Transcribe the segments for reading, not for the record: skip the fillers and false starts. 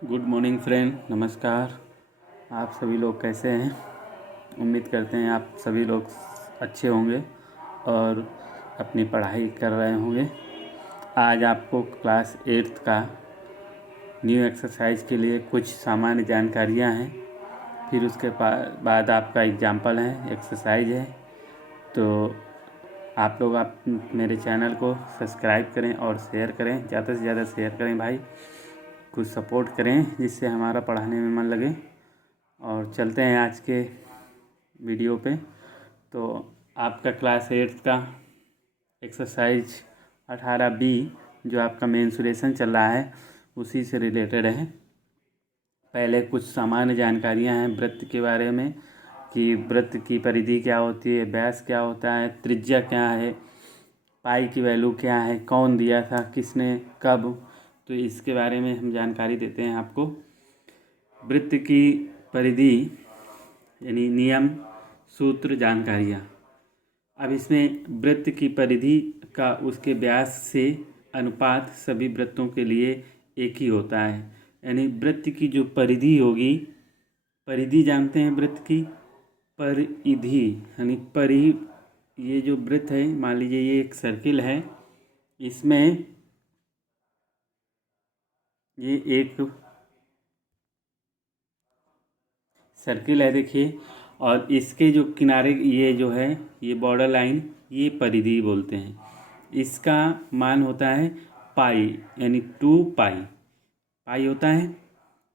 Good morning friend, नमस्कार। आप सभी लोग कैसे हैं? उम्मीद करते हैं आप सभी लोग अच्छे होंगे और अपनी पढ़ाई कर रहे होंगे। आज आपको क्लास 8th का न्यू एक्सरसाइज के लिए कुछ सामान्य जानकारियां हैं, फिर उसके बाद आपका एग्जाम्पल है, एक्सरसाइज है। तो आप लोग मेरे चैनल को सब्सक्राइब करें और शेयर करें, ज़्यादा से ज़्यादा शेयर करें भाई, कुछ सपोर्ट करें जिससे हमारा पढ़ाने में मन लगे। और चलते हैं आज के वीडियो पे। तो आपका क्लास 8th का एक्सरसाइज 18B जो आपका मेंसुरेशन चल रहा है उसी से रिलेटेड है। पहले कुछ सामान्य जानकारियां हैं वृत्त के बारे में कि वृत्त की परिधि क्या होती है, व्यास क्या होता है, त्रिज्या क्या है, पाई की वैल्यू क्या है, कौन दिया था, किसने, कब। तो इसके बारे में हम जानकारी देते हैं आपको। वृत्त की परिधि यानी नियम, सूत्र, जानकारियाँ। अब इसमें वृत्त की परिधि का उसके व्यास से अनुपात सभी वृत्तों के लिए एक ही होता है। यानी वृत्त की जो परिधि होगी, परिधि जानते हैं वृत्त की, परिधि यानी ये जो वृत्त है, मान लीजिए ये एक सर्किल है, इसमें ये एक सर्किल है देखिए, और इसके जो किनारे ये जो है, ये बॉर्डर लाइन, ये परिधि बोलते हैं। इसका मान होता है पाई, यानी 2 पाई। पाई होता है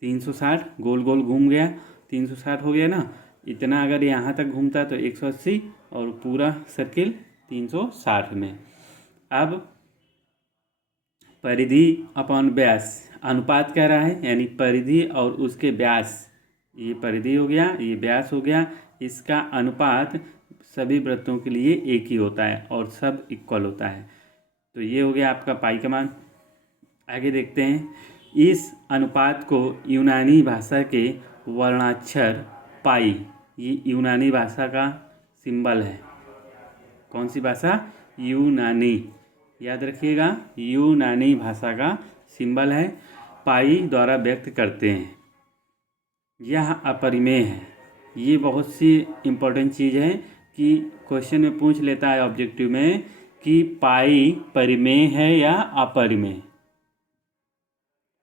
360, गोल गोल घूम गया 360 हो गया ना। इतना अगर यहाँ तक घूमता तो 180 और पूरा सर्किल 360 में। अब परिधि अपॉन व्यास, अनुपात कह रहा है, यानी परिधि और उसके व्यास, ये परिधि हो गया, ये व्यास हो गया, इसका अनुपात सभी वृत्तों के लिए एक ही होता है और सब इक्वल होता है। तो ये हो गया आपका पाई का मान। आगे देखते हैं, इस अनुपात को यूनानी भाषा के वर्णाक्षर पाई, ये यूनानी भाषा का सिंबल है। कौन सी भाषा? यूनानी, याद रखिएगा, यूनानी भाषा का सिंबल है, पाई द्वारा व्यक्त करते हैं। यह अपरिमेय है। ये बहुत सी इम्पोर्टेंट चीज़ है कि क्वेश्चन में पूछ लेता है ऑब्जेक्टिव में कि पाई परिमेय है या अपरिमेय।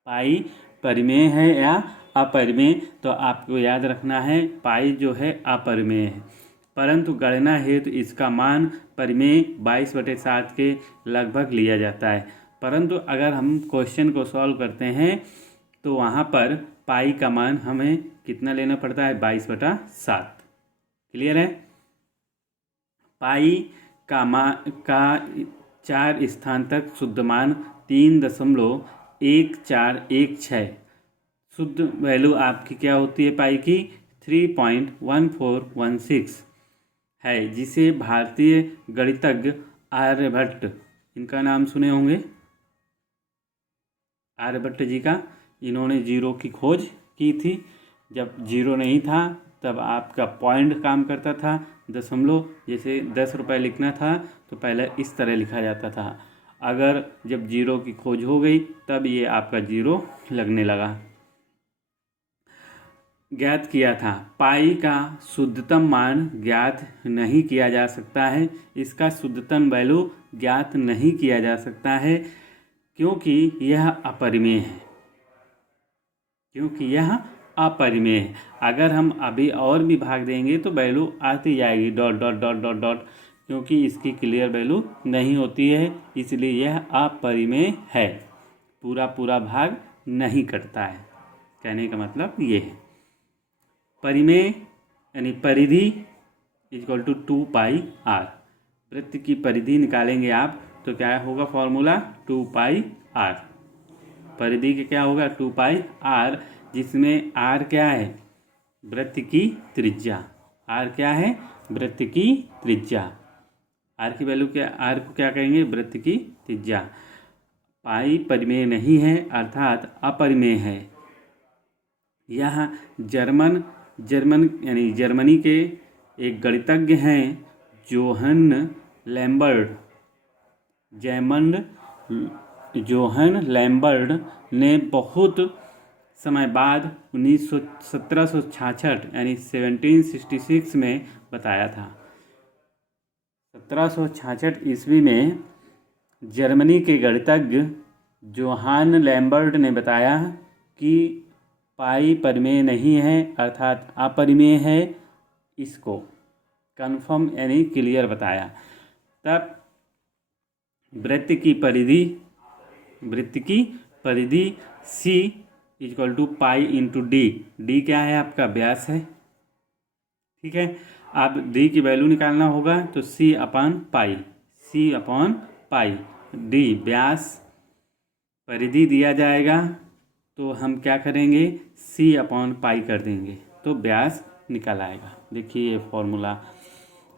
पाई परिमेय है या अपरिमेय, तो आपको याद रखना है पाई जो है अपरिमेय है, परंतु गणना हेतु इसका मान परिमेय 22/7 के लगभग लिया जाता है। परंतु अगर हम क्वेश्चन को सॉल्व करते हैं तो वहाँ पर पाई का मान हमें कितना लेना पड़ता है? 22/7। क्लियर है? पाई का 4 स्थान तक शुद्ध मान 3.1416। शुद्ध वैल्यू आपकी क्या होती है पाई की? 3.1416 है, जिसे भारतीय गणितज्ञ आर्यभट्ट, इनका नाम सुने होंगे, आर्यभट्ट जी का। इन्होंने जीरो की खोज की थी। जब जीरो नहीं था तब आपका पॉइंट काम करता था, दशमलव। जैसे 10 रुपये लिखना था तो पहले इस तरह लिखा जाता था। अगर जब जीरो की खोज हो गई तब ये आपका जीरो लगने लगा। ज्ञात किया था। पाई का शुद्धतम मान ज्ञात नहीं किया जा सकता है। इसका शुद्धतम वैल्यू ज्ञात नहीं किया जा सकता है क्योंकि यह अपरिमेय है। क्योंकि यह अपरिमेय है। अगर हम अभी और भी भाग देंगे तो वैल्यू आती जाएगी, dot dot dot dot dot, क्योंकि इसकी क्लियर वैल्यू नहीं होती है, इसलिए यह अपरिमेय है, पूरा पूरा भाग नहीं कटता है। कहने का मतलब ये है। परिमेय यानी परिधि इक्वल टू 2πr। वृत्त की परिधि निकालेंगे आप तो क्या होगा फॉर्मूला? 2πr। परिधि के क्या होगा? 2πr, जिसमें r क्या है? वृत्त की त्रिज्या। r क्या है? वृत्त की त्रिज्या। r की वैल्यू क्या? r को क्या कहेंगे? वृत्त की त्रिज्या। पाई परिमेय नहीं है अर्थात अपरिमेय है। यह जर्मनी के एक गणितज्ञ हैं, जोहन लैम्बर्ट ने बहुत समय बाद 1766 यानी 1766 में बताया था। 1766 ईस्वी में जर्मनी के गणितज्ञ जोहान लैम्बर्ट ने बताया कि पाई परिमेय नहीं है, अर्थात अपरिमेय है। इसको कन्फर्म यानी क्लियर बताया। तब वृत्त की परिधि C equal to pi into D. D क्या है? आपका व्यास है। ठीक है, अब डी की वैल्यू निकालना होगा तो C अपॉन पाई डी व्यास परिधि दिया जाएगा तो हम क्या करेंगे? C अपॉन पाई कर देंगे तो व्यास निकल आएगा। देखिए ये फॉर्मूला।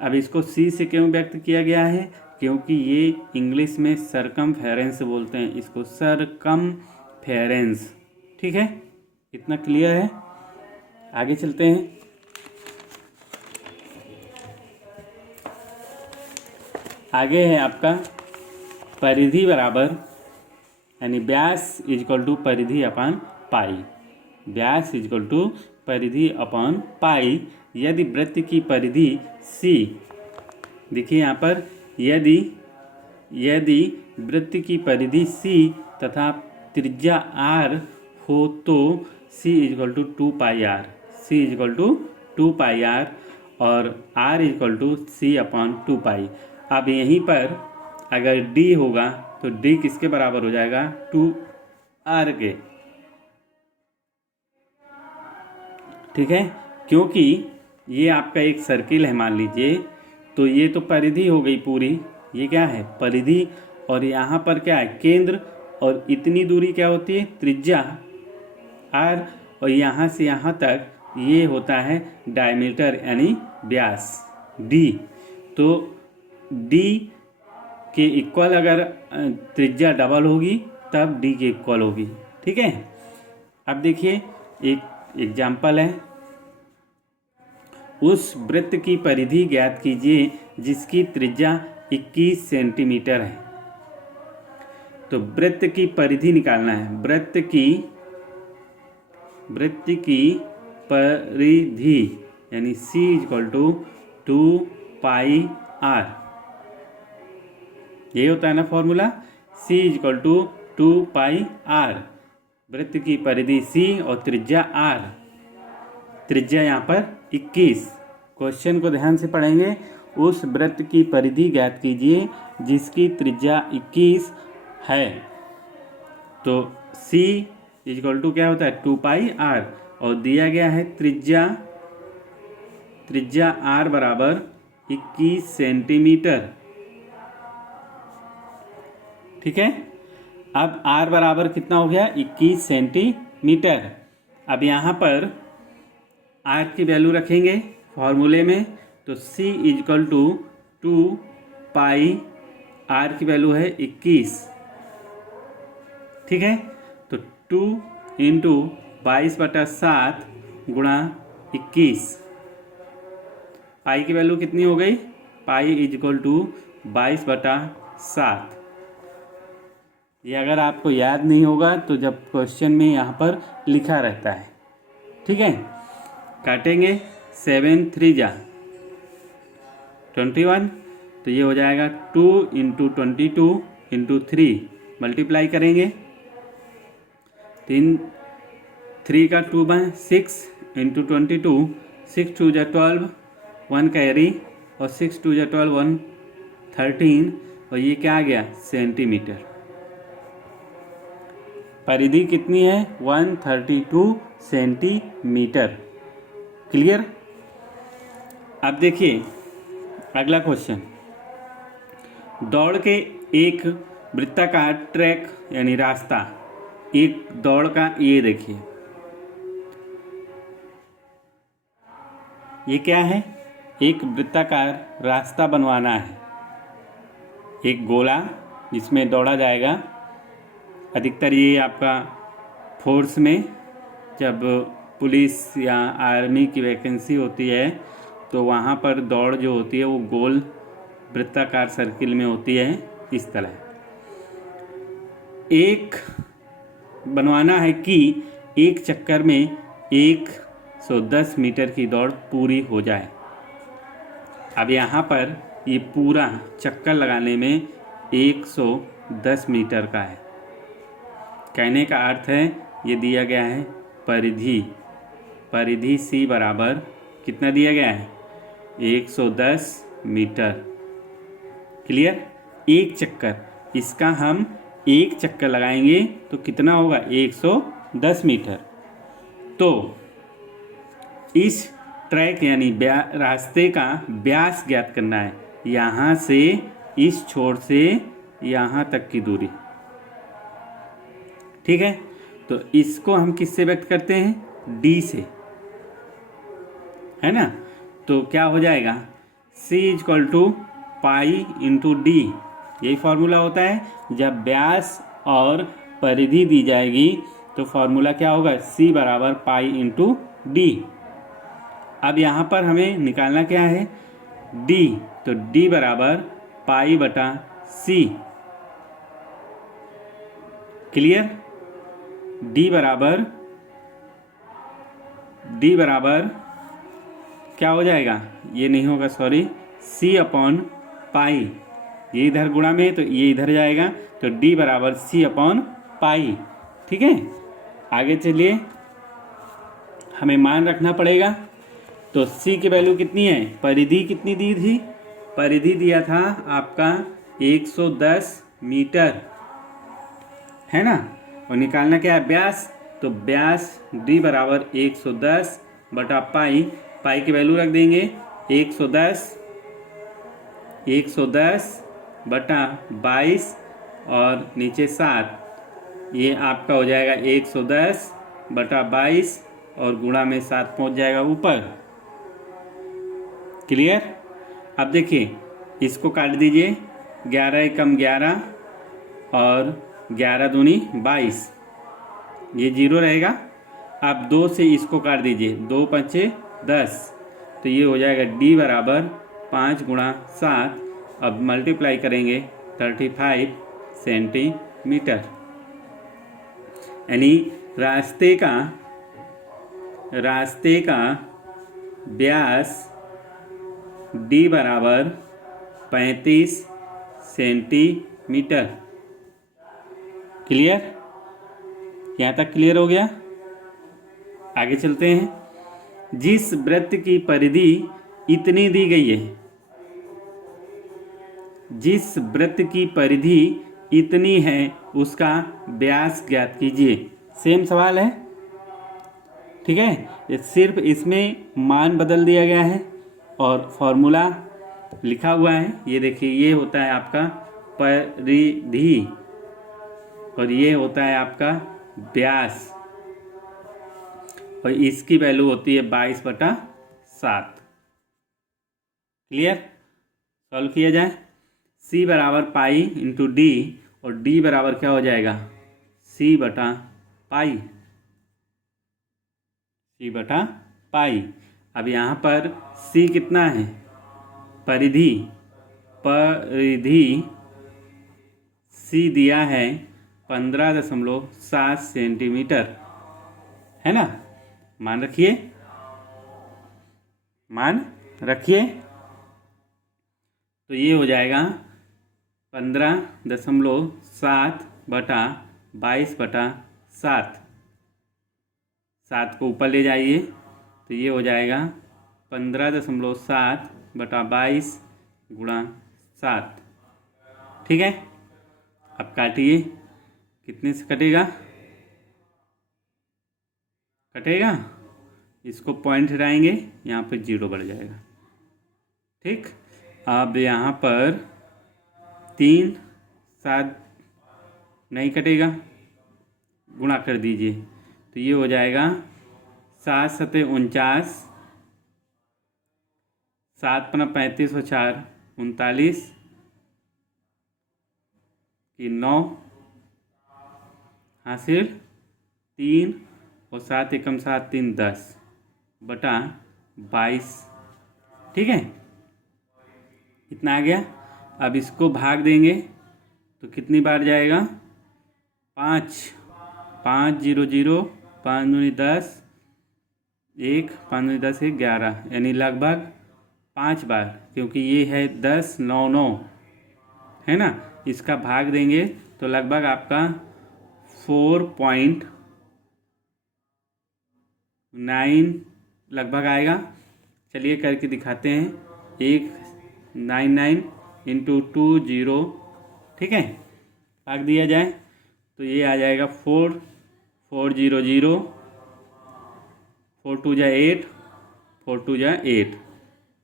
अब इसको C से क्यों व्यक्त किया गया है? क्योंकि ये इंग्लिश में सरकमफेरेंस बोलते हैं, इसको सरकमफेरेंस। ठीक है, इतना क्लियर है। आगे चलते हैं। आगे है आपका परिधि बराबर यानी व्यास इजकल टू परिधि अपॉन पाई। व्यास इजकल टू परिधि अपॉन पाई। यदि वृत्त की परिधि C, देखिए यहाँ पर यदि वृत्त की परिधि C तथा त्रिज्या R हो तो C equal to 2πr, C equal to 2πr और R equal to C upon 2π। अब यहीं पर अगर D होगा तो D किसके बराबर हो जाएगा? 2R के। ठीक है, क्योंकि ये आपका एक सर्किल है मान लीजिए, तो ये तो परिधि हो गई पूरी। ये क्या है? परिधि। और यहाँ पर क्या है? केंद्र। और इतनी दूरी क्या होती है? त्रिज्या R। और यहाँ से यहाँ तक ये होता है डायमीटर यानी व्यास D। तो D के इक्वल अगर त्रिज्या डबल होगी तब D के इक्वल होगी। ठीक है, अब देखिए एक एग्जाम्पल है। उस वृत्त की परिधि ज्ञात कीजिए जिसकी त्रिज्या 21 सेंटीमीटर है। तो वृत्त की परिधि निकालना है। वृत्त की परिधि यानी C इक्वल टू 2πr। ये होता है ना formula, C equal to 2πr। वृत्त की परिधि C और त्रिज्या R। त्रिज्या यहाँ पर 21। क्वेश्चन को ध्यान से पढ़ेंगे। उस वृत्त की परिधि ज्ञात कीजिए जिसकी त्रिज्या 21 है। तो C इक्वल टू क्या होता है? 2πr और दिया गया है त्रिज्या R बराबर 21 सेंटीमीटर। ठीक है, अब R बराबर कितना हो गया? 21 सेंटीमीटर। अब यहाँ पर R की वैल्यू रखेंगे फॉर्मूले में, तो C इजकल टू 2π, R की वैल्यू है 21। ठीक है, तो 2 इंटू 22/7 गुणा 21। पाई की वैल्यू कितनी हो गई? पाई इजकल टू 22/7। ये अगर आपको याद नहीं होगा तो जब क्वेश्चन में यहाँ पर लिखा रहता है। ठीक है, काटेंगे 7 3 जा 21, तो ये हो जाएगा 2 इंटू 22 इंटू 3 मल्टीप्लाई करेंगे। 3 का 2 बाय 6 इंटू 22, 6 2 जा 12, 1 कैरी और 6 2 जा 12, 1 13 और ये क्या आ गया? सेंटीमीटर। परिधि कितनी है? 132 सेंटीमीटर। क्लियर? अब देखिए अगला क्वेश्चन। दौड़ के एक वृत्ताकार ट्रैक यानी रास्ता, एक दौड़ का, ये देखिए ये क्या है? एक वृत्ताकार रास्ता बनवाना है, एक गोला जिसमें दौड़ा जाएगा। अधिकतर ये आपका फोर्स में जब पुलिस या आर्मी की वैकेंसी होती है तो वहाँ पर दौड़ जो होती है वो गोल वृत्ताकार सर्किल में होती है। इस तरह एक बनवाना है कि एक चक्कर में 110 मीटर की दौड़ पूरी हो जाए। अब यहाँ पर ये पूरा चक्कर लगाने में 110 मीटर का है। कहने का अर्थ है ये दिया गया है परिधि C बराबर कितना दिया गया है 110 मीटर। क्लियर। एक चक्कर इसका हम एक चक्कर लगाएंगे तो कितना होगा 110 मीटर। तो इस ट्रैक यानी रास्ते का व्यास ज्ञात करना है, यहाँ से इस छोर से यहाँ तक की दूरी। ठीक है, तो इसको हम किससे व्यक्त करते हैं d से, है ना। तो क्या हो जाएगा C = पाई इंटू डी। यही फॉर्मूला होता है जब व्यास और परिधि दी जाएगी तो फॉर्मूला क्या होगा C बराबर पाई इंटू डी। अब यहाँ पर हमें निकालना क्या है d, तो d बराबर पाई बटा C। क्लियर। d बराबर क्या हो जाएगा, ये नहीं होगा सॉरी, C अपॉन पाई। ये इधर गुणा में है तो ये इधर जाएगा, तो d बराबर C अपॉन पाई। ठीक है, आगे चलिए हमें मान रखना पड़ेगा। तो C की वैल्यू कितनी है, परिधि कितनी दी थी, परिधि दिया था आपका 110 मीटर, है ना। और निकालना क्या है व्यास, तो व्यास d बराबर 110 बटा पाई। पाई की वैल्यू रख देंगे 110 बटा 22 और नीचे 7, ये आपका हो जाएगा 110 बटा 22 और गुणा में 7 पहुंच जाएगा ऊपर। क्लियर। अब देखिए इसको काट दीजिए, 11 एकम 11 और 11 दूनी 22, ये 0 रहेगा। अब 2 से इसको काट दीजिए, 2 पंचे 10, तो ये हो जाएगा d बराबर 5 गुणा 7। अब मल्टीप्लाई करेंगे 35 सेंटीमीटर, यानी रास्ते का व्यास d बराबर 35 सेंटीमीटर। क्लियर, यहाँ तक क्लियर हो गया। आगे चलते हैं। जिस वृत्त की परिधि इतनी दी गई है, जिस वृत्त की परिधि इतनी है उसका व्यास ज्ञात कीजिए। सेम सवाल है, ठीक है, ये सिर्फ इसमें मान बदल दिया गया है और फॉर्मूला लिखा हुआ है। ये देखिए, ये होता है आपका परिधि और ये होता है आपका व्यास, और इसकी वैल्यू होती है 22/7। क्लियर। सॉल्व किया जाए। C बराबर पाई इंटू डी, और D बराबर क्या हो जाएगा C बटा पाई। अब यहाँ पर C कितना है, परिधि C दिया है 15.7 सेंटीमीटर, है ना। मान रखिए, तो ये हो जाएगा 15.7 बटा 22/7। 7 को ऊपर ले जाइए तो ये हो जाएगा 15.7 बटा 22 गुणा 7। ठीक है, अब काटिए, कितने से कटेगा, इसको पॉइंट हटाएंगे, यहाँ पर 0 बढ़ जाएगा। ठीक, अब यहाँ पर 3 7 नहीं कटेगा, गुणा कर दीजिए तो ये हो जाएगा 7 7 49, 7 × 35 और 4 39 की 9 हासिल 3 और 7 एकम 7 3 10 बटा 22। ठीक है, इतना आ गया। अब इसको भाग देंगे तो कितनी बार जाएगा 5 5 0 0 5 दूनी 10, 1, 5 दूनी 10, 1, 11, यानी लगभग 5 बार, क्योंकि ये है 10, 9, 9 है ना। इसका भाग देंगे तो लगभग आपका 4.9 लगभग आएगा। चलिए करके दिखाते हैं। 199 इंटू 20, ठीक है, भाग दिया जाए तो ये आ जाएगा 4400, 4 2 जा 8, 4 2 जा 8,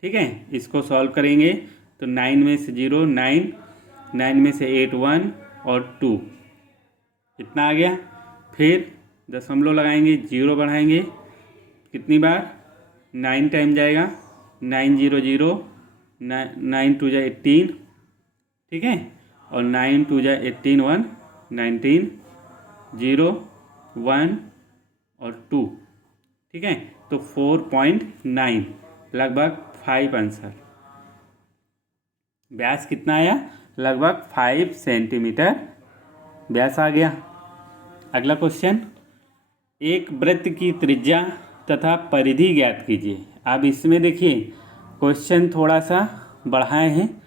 ठीक है। इसको सॉल्व करेंगे तो 9 में से 0 9, 9 में से 8 1 और 2, इतना आ गया। फिर दशमलव लगाएंगे, 0 बढ़ाएंगे, कितनी बार, 9 टाइम जाएगा, 9 0 0, 9 2 जा 18, ठीक है, और 9 2 जा 18 1, 19 0 1 और 2, ठीक है। तो 4.9 लगभग 5 आंसर। व्यास कितना आया, लगभग 5 सेंटीमीटर व्यास आ गया। अगला क्वेश्चन, एक वृत्त की त्रिज्या तथा परिधि ज्ञात कीजिए। अब इसमें देखिए क्वेश्चन थोड़ा सा बढ़ाए हैं।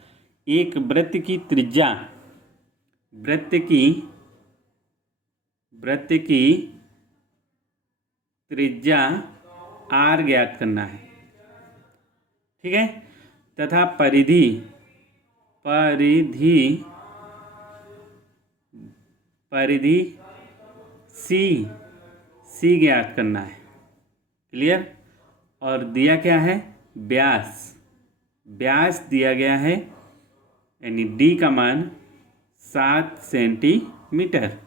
एक वृत्त की त्रिज्या, वृत्त की त्रिज्या r ज्ञात करना है, ठीक है, तथा परिधि c ज्ञात करना है। क्लियर। और दिया क्या है, व्यास दिया गया है, यानी d का मान 7 सेंटीमीटर।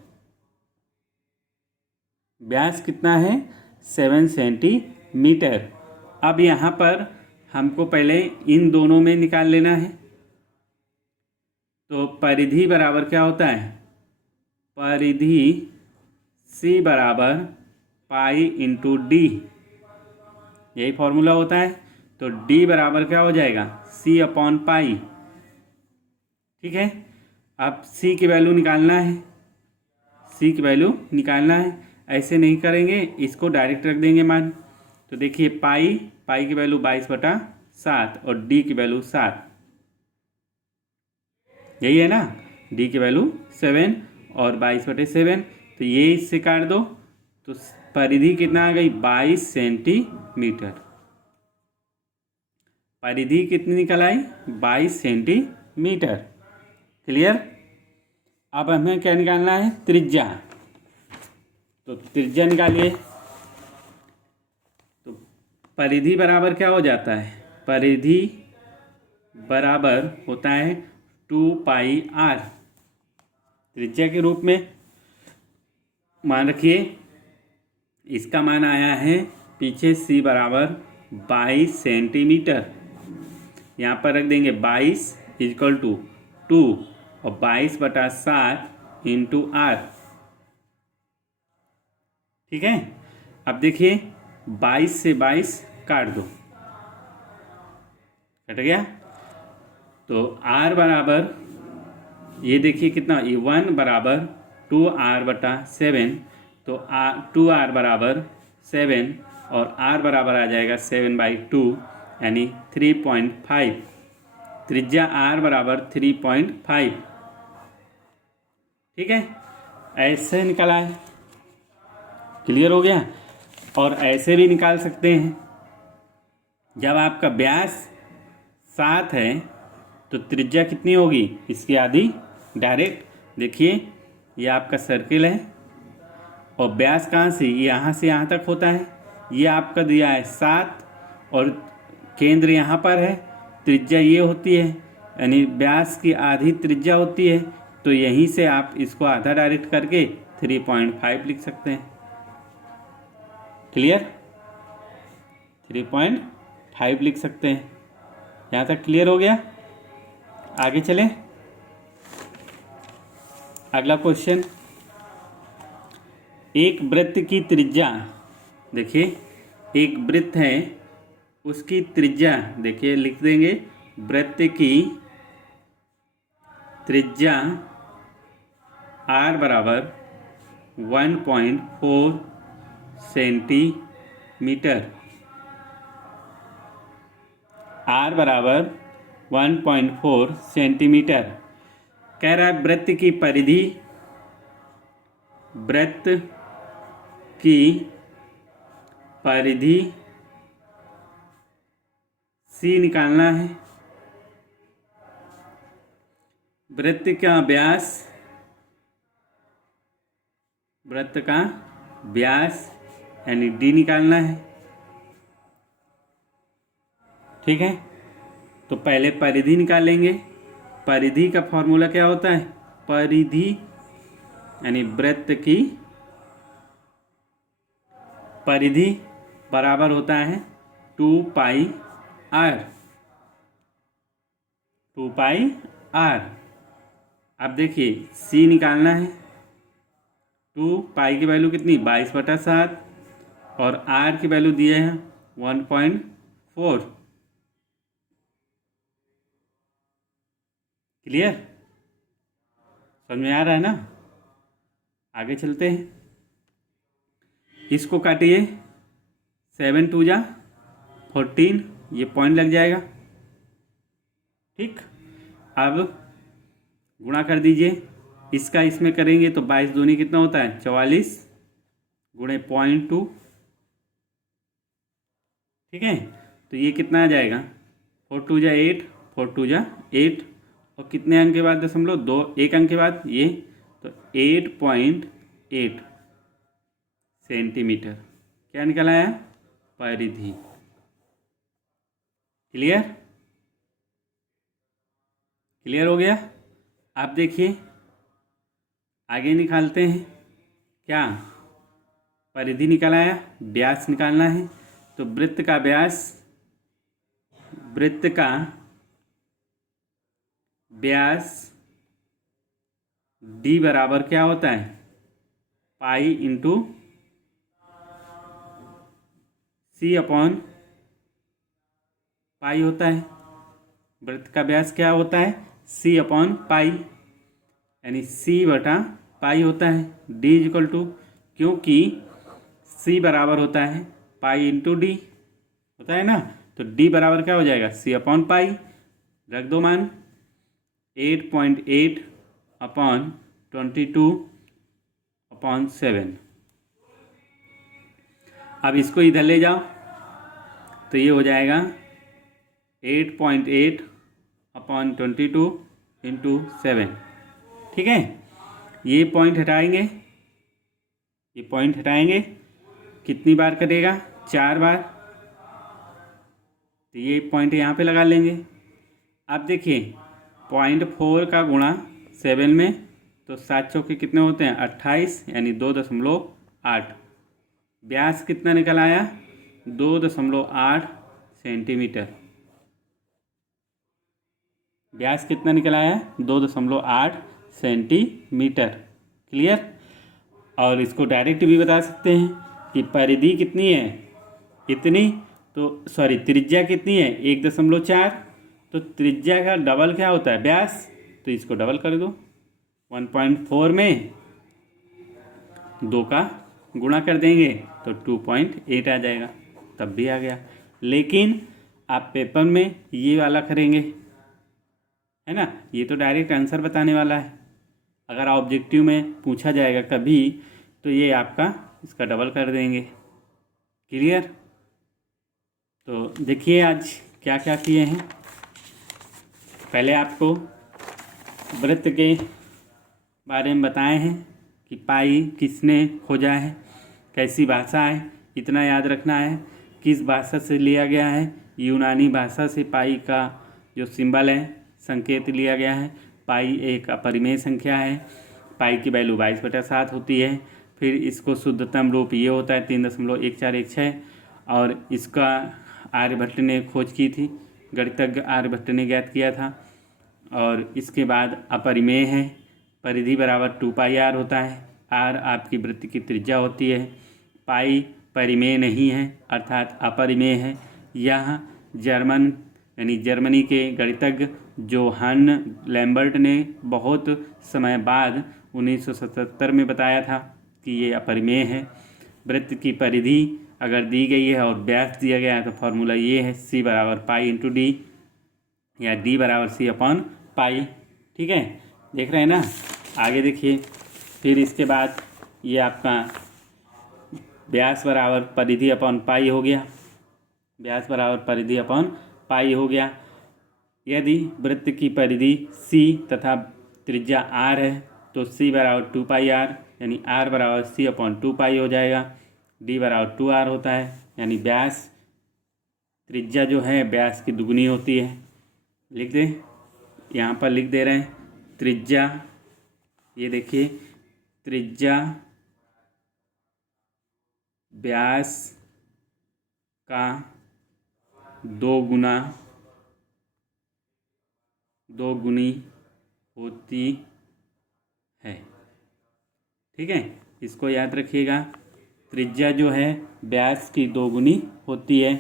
व्यास कितना है, 7 सेंटीमीटर। अब यहाँ पर हमको पहले इन दोनों में निकाल लेना है। तो परिधि बराबर क्या होता है, परिधि c बराबर पाई इंटू डी, यही फॉर्मूला होता है। तो d बराबर क्या हो जाएगा, c अपॉन पाई, ठीक है। अब c की वैल्यू निकालना है, ऐसे नहीं करेंगे, इसको डायरेक्ट रख देंगे मान। तो देखिए पाई की वैल्यू 22/7 और d की वैल्यू 7, यही है ना, d की वैल्यू 7 और 22/7, तो ये इससे काट दो तो परिधि कितना आ गई, 22 सेंटीमीटर। परिधि कितनी निकल आई, 22 सेंटीमीटर। क्लियर। अब हमें क्या निकालना है, त्रिज्या। तो त्रिज्या निकालिए। तो परिधि बराबर क्या हो जाता है, परिधि बराबर होता है 2πr, त्रिज्या के रूप में मान रखिए। इसका मान आया है पीछे c बराबर 22 सेंटीमीटर, यहाँ पर रख देंगे 22 इक्वल टू 2 और 22/7 इंटू r, ठीक है। अब देखिए 22 से 22 काट दो, कट गया। तो r बराबर, ये देखिए कितना, ये 1 बराबर 2r/7, तो 2r बराबर 7 और r बराबर आ जाएगा 7/2, यानी 3.5। त्रिज्या r बराबर 3.5, ठीक है। ऐसे निकला है। क्लियर हो गया। और ऐसे भी निकाल सकते हैं, जब आपका व्यास 7 है तो त्रिज्या कितनी होगी, इसकी आधी। डायरेक्ट देखिए ये आपका सर्किल है और व्यास कहाँ से, यहाँ से यहाँ तक होता है। ये आपका दिया है 7 और केंद्र यहाँ पर है, त्रिज्या ये होती है, यानी व्यास की आधी त्रिज्या होती है। तो यहीं से आप इसको आधा डायरेक्ट करके 3.5 लिख सकते हैं। क्लियर, 3.5 लिख सकते हैं। यहाँ तक क्लियर हो गया। आगे चलें। अगला क्वेश्चन, एक वृत्त की त्रिज्या, देखिए एक वृत्त है उसकी त्रिज्या, देखिए लिख देंगे वृत्त की त्रिज्या r बराबर 1.4 सेंटीमीटर। r बराबर 1.4 सेंटीमीटर। कह रहा है वृत्त की परिधि, वृत्त की परिधि c निकालना है। वृत्त का व्यास, वृत्त का व्यास यानी d निकालना है। ठीक है, तो पहले परिधि निकालेंगे। परिधि का फॉर्मूला क्या होता है? परिधि यानी वृत्त की परिधि बराबर होता है 2 पाई r। अब देखिए c निकालना है। 2 पाई की वैल्यू कितनी? 22/7 और r की वैल्यू दिए हैं 1.4। क्लियर? समझ में आ रहा है ना? आगे चलते हैं। इसको काटिए, 7 2 जा 14, ये पॉइंट लग जाएगा। ठीक, अब गुणा कर दीजिए। इसका इसमें करेंगे तो 22 दूनी कितना होता है? 44 गुणे 0.2। ठीक है, तो ये कितना आ जाएगा? 4 2 जा 8, 4 2 जा 8 और कितने अंक के बाद दशमलव? 2, 1 अंक के बाद ये, तो 8.8 सेंटीमीटर क्या निकल आया? परिधि। क्लियर? क्लियर हो गया? आप देखिए आगे निकालते हैं। क्या? परिधि निकल आया, व्यास निकालना है। तो वृत्त का व्यास, वृत्त का व्यास d बराबर क्या होता है? Pi into c upon pi होता है। वृत्त का व्यास क्या होता है? c अपॉन पाई यानी c बटा पाई होता है। d इक्वल टू, क्योंकि c बराबर होता है पाई इंटू डी होता है ना, तो d बराबर क्या हो जाएगा? c upon pi. रख दो मान, 8.8 अपॉन 22/7। अब इसको इधर ले जाओ तो ये हो जाएगा 8.8 अपॉन 22/7। ठीक है, ये पॉइंट हटाएंगे, ये पॉइंट हटाएंगे। कितनी बार कटेगा? 4 बार। तो ये पॉइंट यहाँ पे लगा लेंगे। अब देखिए 0.4 का गुणा 7 में, तो 7 चौके कितने होते हैं? 28 यानी 2.8। व्यास कितना निकल आया? 2.8 सेंटीमीटर। व्यास कितना निकल आया? 2.8 सेंटीमीटर। क्लियर? और इसको डायरेक्ट भी बता सकते हैं कि परिधि कितनी है? इतनी। तो सॉरी, त्रिज्या कितनी है? 1.4। तो त्रिज्या का डबल क्या होता है? व्यास। तो इसको डबल कर दो, 1.4 में 2 का गुणा कर देंगे तो 2.8 आ जाएगा। तब भी आ गया। लेकिन आप पेपर में ये वाला करेंगे, है ना, ये तो डायरेक्ट आंसर बताने वाला है। अगर ऑब्जेक्टिव में पूछा जाएगा कभी तो ये आपका इसका डबल कर देंगे। क्लियर? तो देखिए आज क्या क्या किए हैं। पहले आपको वृत्त के बारे में बताए हैं कि पाई किसने खोजा है, कैसी भाषा है, इतना याद रखना है। किस भाषा से लिया गया है? यूनानी भाषा से पाई का जो सिंबल है, संकेत लिया गया है। पाई एक अपरिमेय संख्या है। पाई की वैल्यू 22/7 होती है। फिर इसको शुद्धतम रूप ये होता है 3.1416 और इसका आर्यभट्ट ने खोज की थी, गणितज्ञ आर्यभट्ट ने ज्ञात किया था। और इसके बाद अपरिमेय है। परिधि बराबर 2πr होता है। r आपकी वृत्त की त्रिज्या होती है। पाई परिमेय नहीं है अर्थात अपरिमेय है। यह जर्मनी के गणितज्ञ जोहान लैम्बर्ट ने बहुत समय बाद 1977 में बताया था कि ये अपरिमेय है। वृत्त की परिधि अगर दी गई है और व्यास दिया गया है तो फॉर्मूला ये है C बराबर पाई इंटू डी या D बराबर C अपॉन पाई। ठीक है, देख रहे हैं ना। आगे देखिए, फिर इसके बाद ये आपका व्यास बराबर परिधि अपॉन पाई हो गया, व्यास बराबर परिधि अपॉन पाई हो गया। यदि वृत्त की परिधि C तथा त्रिज्या R है तो C बराबर 2πr यानी R बराबर C अपॉन 2π हो जाएगा। D बराबर 2r होता है, यानी व्यास त्रिज्या जो है व्यास की दुगनी होती है। लिख दें, यहाँ पर लिख दे रहे हैं त्रिज्या, ये देखिए त्रिज्या व्यास का 2 गुनी होती है। ठीक है, इसको याद रखिएगा, त्रिज्या जो है व्यास की 2 गुनी होती है।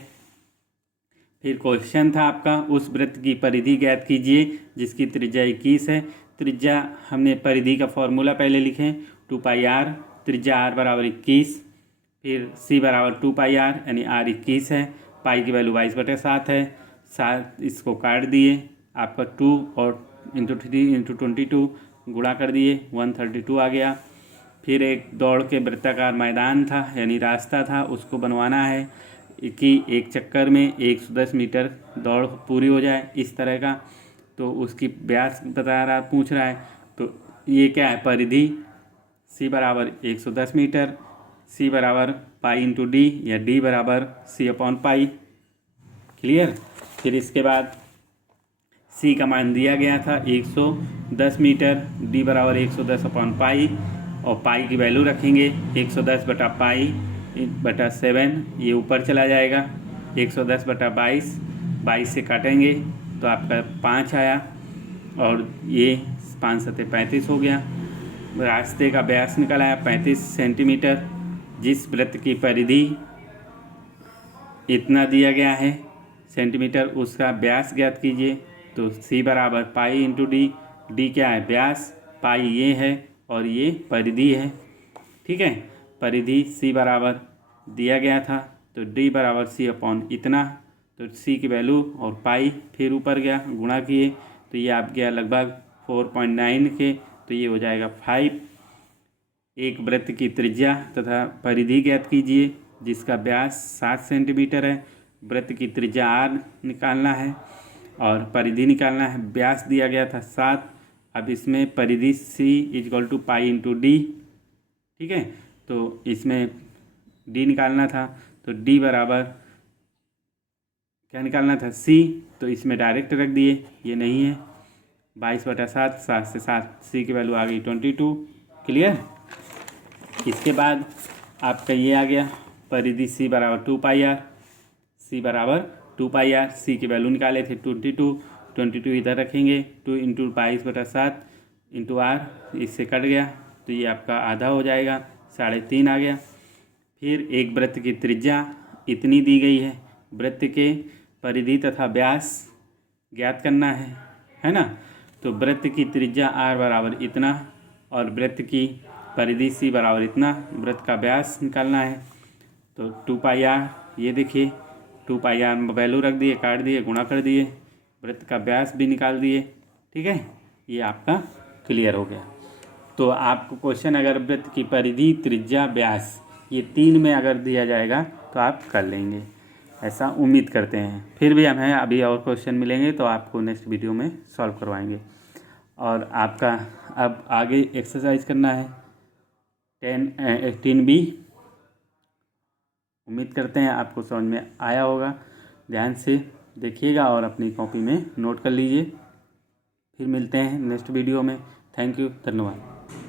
फिर क्वेश्चन था आपका, उस वृत्त की परिधि ज्ञात कीजिए जिसकी त्रिज्या 21 है। त्रिज्या हमने परिधि का फॉर्मूला पहले लिखे 2πr, त्रिज्या r बराबर 21, फिर C बराबर 2πr यानी r 21 है, पाई की वैल्यू 22/7 है। 7 इसको काट दिए, आपका 2 और इंटू 3 इंटू 22 गुणा कर दिए, 132 आ गया। फिर एक दौड़ के वृत्ताकार मैदान था यानी रास्ता था, उसको बनवाना है कि एक चक्कर में 110 मीटर दौड़ पूरी हो जाए इस तरह का। तो उसकी व्यास बता रहा, पूछ रहा है, तो ये क्या है परिधि C बराबर 110 मीटर, C बराबर पाई इंटू डी या D बराबर C अपॉन पाई। क्लियर। फिर इसके बाद C का मान दिया गया था 110 मीटर, D बराबर 110 अपॉन पाई, और पाई की वैल्यू रखेंगे 110 बटा पाई बटा 7, ये ऊपर चला जाएगा। 110 बटा 22 से काटेंगे तो आपका 5 आया, और ये 5 सत्ते 35 हो गया। रास्ते का व्यास निकल आया 35 सेंटीमीटर। जिस वृत्त की परिधि इतना दिया गया है सेंटीमीटर, उसका व्यास ज्ञात कीजिए। तो C बराबर पाई इंटू डी, डी क्या है व्यास, पाई ये है और ये परिधि है। ठीक है, परिधि C बराबर दिया गया था तो D बराबर C अपॉन इतना, तो C की वैल्यू और पाई फिर ऊपर गया, गुणा किए तो ये आप गया लगभग 4.9 के, तो ये हो जाएगा 5। एक वृत्त की त्रिज्या तथा परिधि ज्ञात कीजिए जिसका व्यास 7 सेंटीमीटर है। वृत्त की त्रिज्या R निकालना है और परिधि निकालना है। व्यास दिया गया था 7, अब इसमें परिधि C equal to pi into D. ठीक है, तो इसमें D निकालना था, तो D बराबर क्या निकालना था C, तो इसमें डायरेक्ट रख दिए, ये नहीं है 22/7, 7 से 7 C की वैल्यू आ गई 22। क्लियर। इसके बाद आपका ये आ गया परिधि C बराबर 2πr, C बराबर 2πr, C की वैल्यू निकाले थे 22 इधर रखेंगे, 2 इंटू 22/7 इंटू R, इससे कट गया तो ये आपका आधा हो जाएगा, 3.5 आ गया। फिर एक वृत्त की त्रिज्या इतनी दी गई है, वृत्त के परिधि तथा व्यास ज्ञात करना है ना। तो वृत्त की त्रिज्या R बराबर इतना और वृत्त की परिधि C बराबर इतना, वृत्त का व्यास निकालना है। तो 2πr, ये देखिए 2πr वैल्यू रख दिए, काट दिए, गुणा कर दिए, वृत्त का व्यास भी निकाल दिए। ठीक है, ये आपका क्लियर हो गया। तो आपको क्वेश्चन अगर वृत्त की परिधि त्रिज्या व्यास ये 3 में अगर दिया जाएगा तो आप कर लेंगे, ऐसा उम्मीद करते हैं। फिर भी हमें अभी और क्वेश्चन मिलेंगे तो आपको नेक्स्ट वीडियो में सॉल्व करवाएंगे। और आपका अब आगे एक्सरसाइज करना है 18B। उम्मीद करते हैं आपको समझ में आया होगा। ध्यान से देखिएगा और अपनी कॉपी में नोट कर लीजिए। फिर मिलते हैं नेक्स्ट वीडियो में। थैंक यू, धन्यवाद।